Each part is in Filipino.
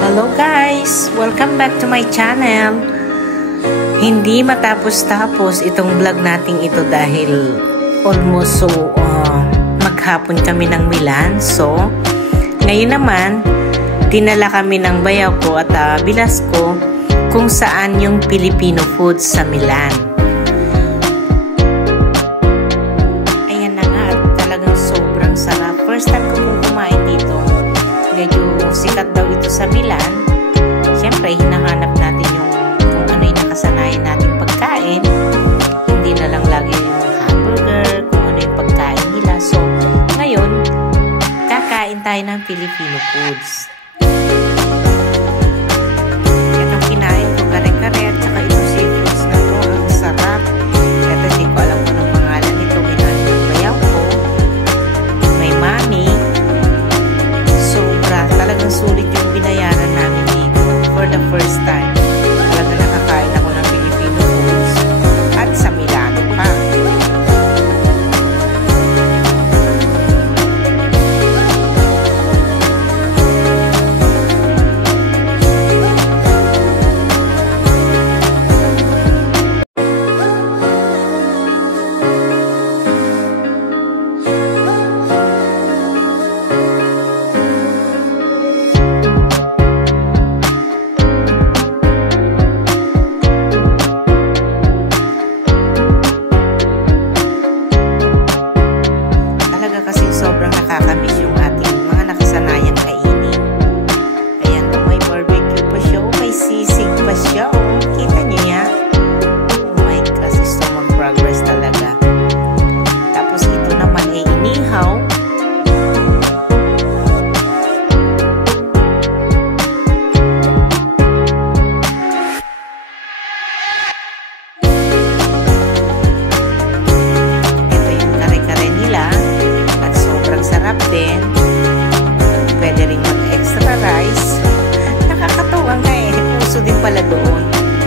Hello guys! Welcome back to my channel. Hindi matapos-tapos itong vlog nating ito dahil almost maghapon kami ng Milan. So, ngayon naman, dinala kami ng bayaw ko at bilas ko kung saan yung Filipino food sa Milan. Ayan na nga at talagang sobrang sarap. First time ko kumain dito. Medyo sikat daw ito sa Milan. Siyempre, hinahanap natin yung kung ano yung nakasanayan nating pagkain. Hindi na lang lagi yung hamburger, kung ano yung pagkain nila. So, ngayon, kakain tayo ng Filipino foods. Itong kinain ko, kare-kare, at saka itong seafoods na to, ang sarap. Ito, hindi ko alam kung anong pangalan nito. Kinain ng bayaw ko. May mami. Sobra. Talagang sulit yung binayaran namin dito for the first time. Talagang nakakain ako ng Filipino foods at sa Milano pa. Sobrang nakakamiss yung ating mga nakasanayang kainin. Ayan, may barbecue pa siya. May sisig pa siya. Kita niyo yan? Oh my gosh, stomach progress talaga. Tapos ito naman ay inihaw. Ito yung kare-kare nila. Sarap din. Pwede rin mag-extra rice. Nakakatawa nga eh. Puso din pala doon.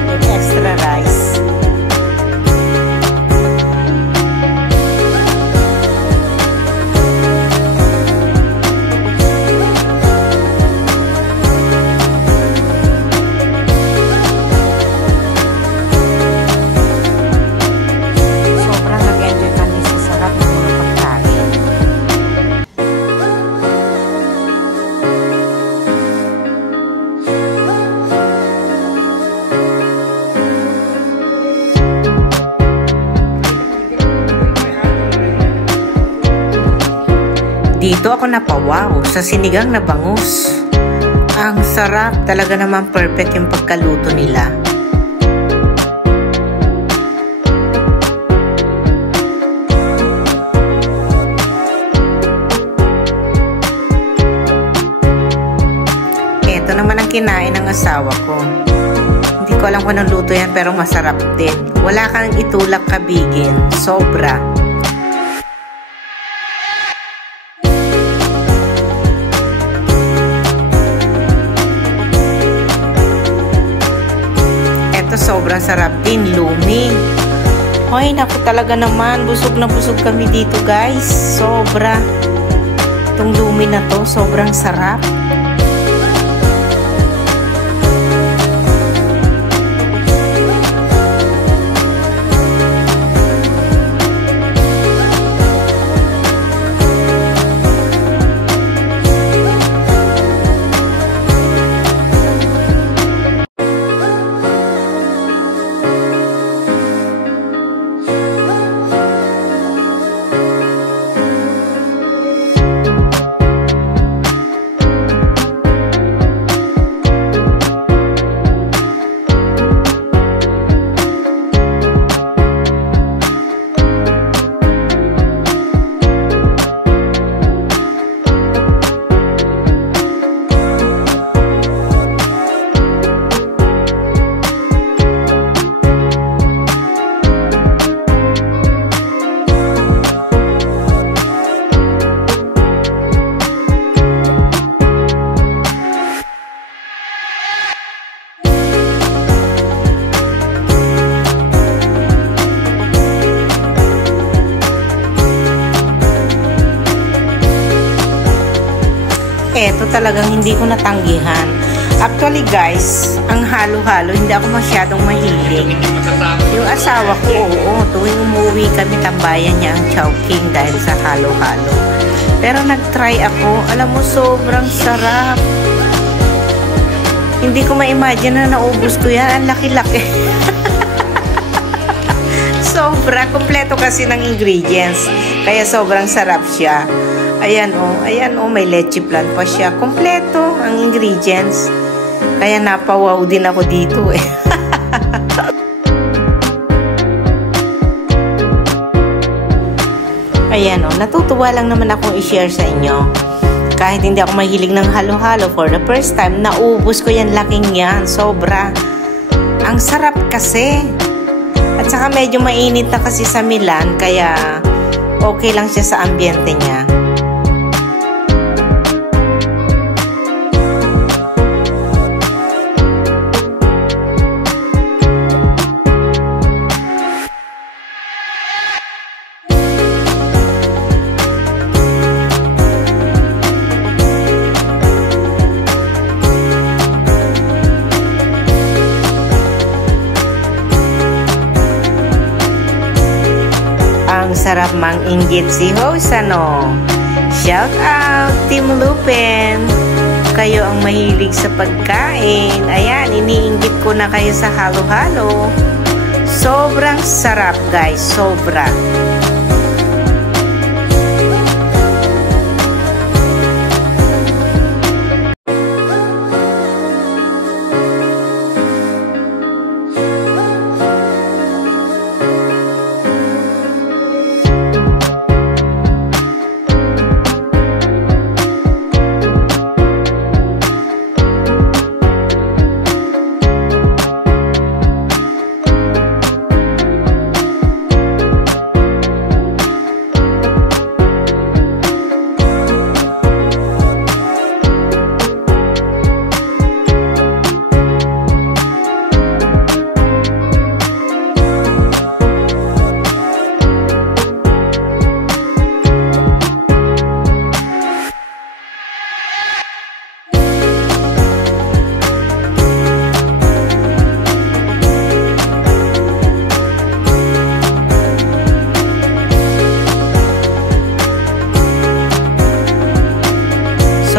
Yung extra rice. Sobrang nag-enjoy kami sa sarap ng mga pagkain. Dito ako napawaw sa sinigang na bangus. Ang sarap, talaga naman perfect yung pagkaluto nila. Ito naman ang kinain ng asawa ko. Hindi ko alam kung anong luto yan pero masarap din. Wala kang itulak kabigin. Sobra. Sobrang sarap din, lumi. Hoy, naku talaga naman. Busog na busog kami dito, guys. Sobra. Itong lumi na to, sobrang sarap. eto talagang hindi ko natanggihan. Actually guys, ang halo-halo, hindi ako masyadong mahilig. Yung asawa ko, oo, tuwing umuwi kami, tambayan niya ang Chowking dahil sa halo-halo. Pero nag-try ako, alam mo, sobrang sarap. Hindi ko ma-imagine na naubos ko yan, ang laki-laki. Sobra, kompleto kasi ng ingredients, kaya sobrang sarap siya. Ayan oh, may leche plan pa siya. Kompleto ang ingredients. Kaya napawaw din ako dito eh. Ayan oh, natutuwa lang naman akong i-share sa inyo. Kahit hindi ako mahilig ng halo-halo, for the first time, naubos ko yan, laking yan. Sobra. Ang sarap kasi. At saka medyo mainit na kasi sa Milan, kaya okay lang siya sa ambiente niya. Ang sarap mang inggit si host, ano? Shout out, Team Lupin! Kayo ang mahilig sa pagkain. Ayan, iniinggit ko na kayo sa halo-halo. Sobrang sarap, guys. Sobra.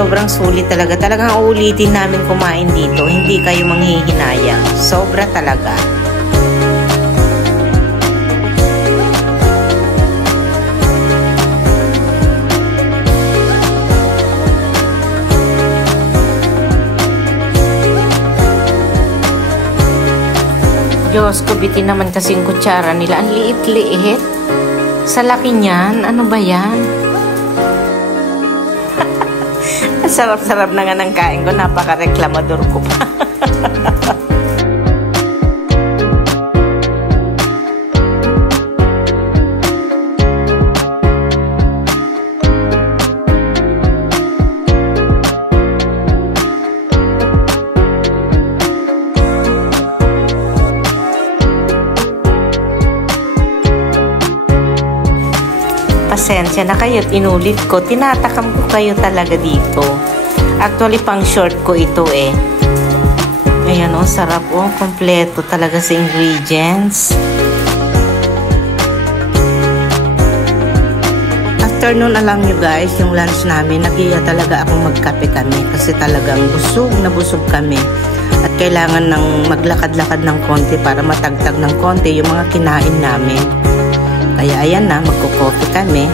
Sobrang sulit talaga. Talagang uulitin namin kumain dito. Hindi kayo manghihinayang. Sobra talaga. Diyos ko, bitin naman kasing kutsara nila. Ang liit-liit. Sa laki niyan, ano ba yan? Sarap-sarap na nga ng kain ko. Napaka-reklamador ko pa. Pasensya na kayo, inulit ko. Tinatakam ko kayo talaga dito. Actually, pang short ko ito eh. Ayan oh, sarap oh. Kompleto talaga sa ingredients. Afternoon, alam nyo guys, yung lunch namin, nagiya talaga akong magkape kami. Kasi talagang busog na busog kami. At kailangan ng maglakad-lakad ng konti para matagtag ng konti yung mga kinain namin. Kaya ayan na, magko-coffee kami.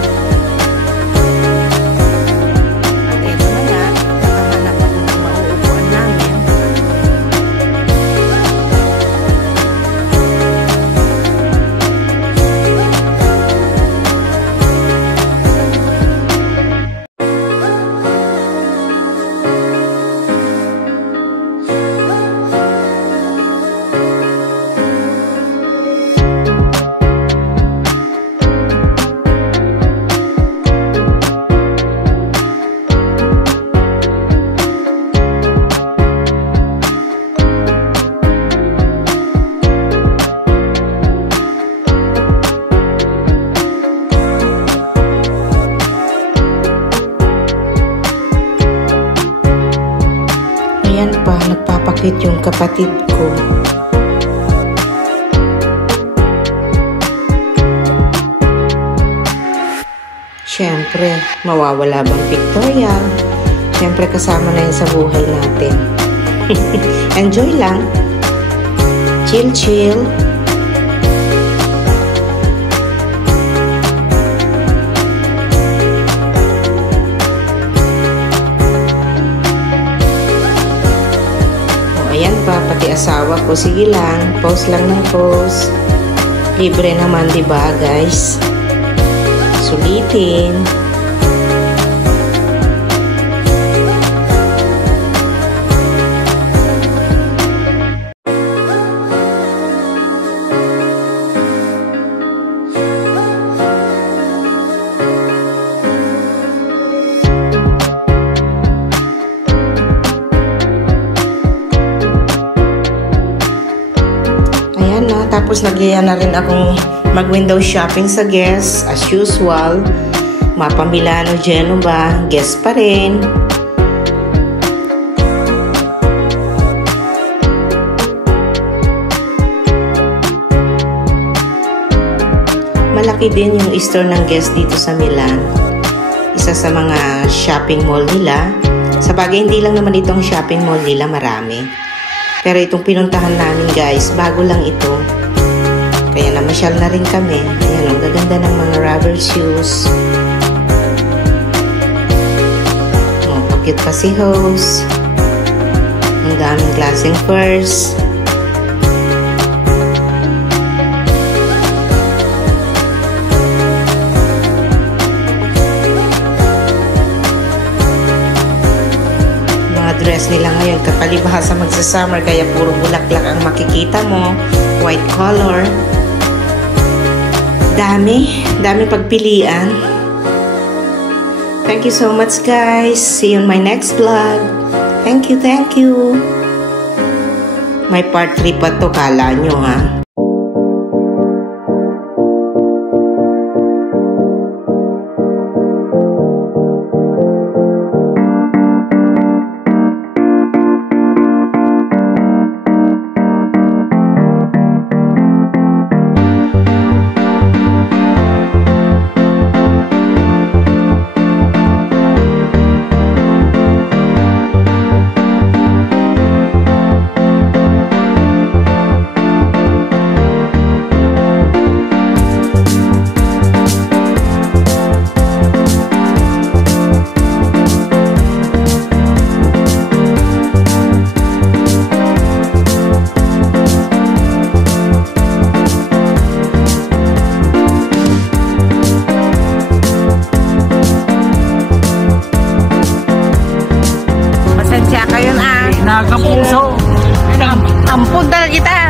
At ito na nga, nakahanap ako ng mauupuan namin. Cute yung kapatid ko. Siyempre, mawawala bang pictorial? Siyempre, kasama na yun sa buhay natin. Enjoy lang. Chill, chill. O, ayan pa, pati asawa ko. Sige lang, post lang ng post. Libre naman, diba, guys? Sulitin. Ayan na, tapos nagyaya na rin akong mag-window shopping sa Guess, as usual. Mapa Milano, Genova, Guess pa rin. Malaki din yung store ng Guess dito sa Milan. Isa sa mga shopping mall nila. Sa bagay, hindi lang naman itong shopping mall nila, marami. Pero itong pinuntahan namin, guys, bago lang ito. Kaya namasyal na rin kami. Ayan, ang gaganda ng mga rubber shoes. Oh, pakit pa si Hose. Ang daming klaseng purse. Mga dress nila ngayon, kapalibhasa magsa-summer, kaya puro bulaklak ang makikita mo. White color. Dami pagpilian. Thank you so much, guys. See you on my next vlog. Thank you. May part 3 pa to, kala nyo, ha? Nakapuso. Ampun talaga kita.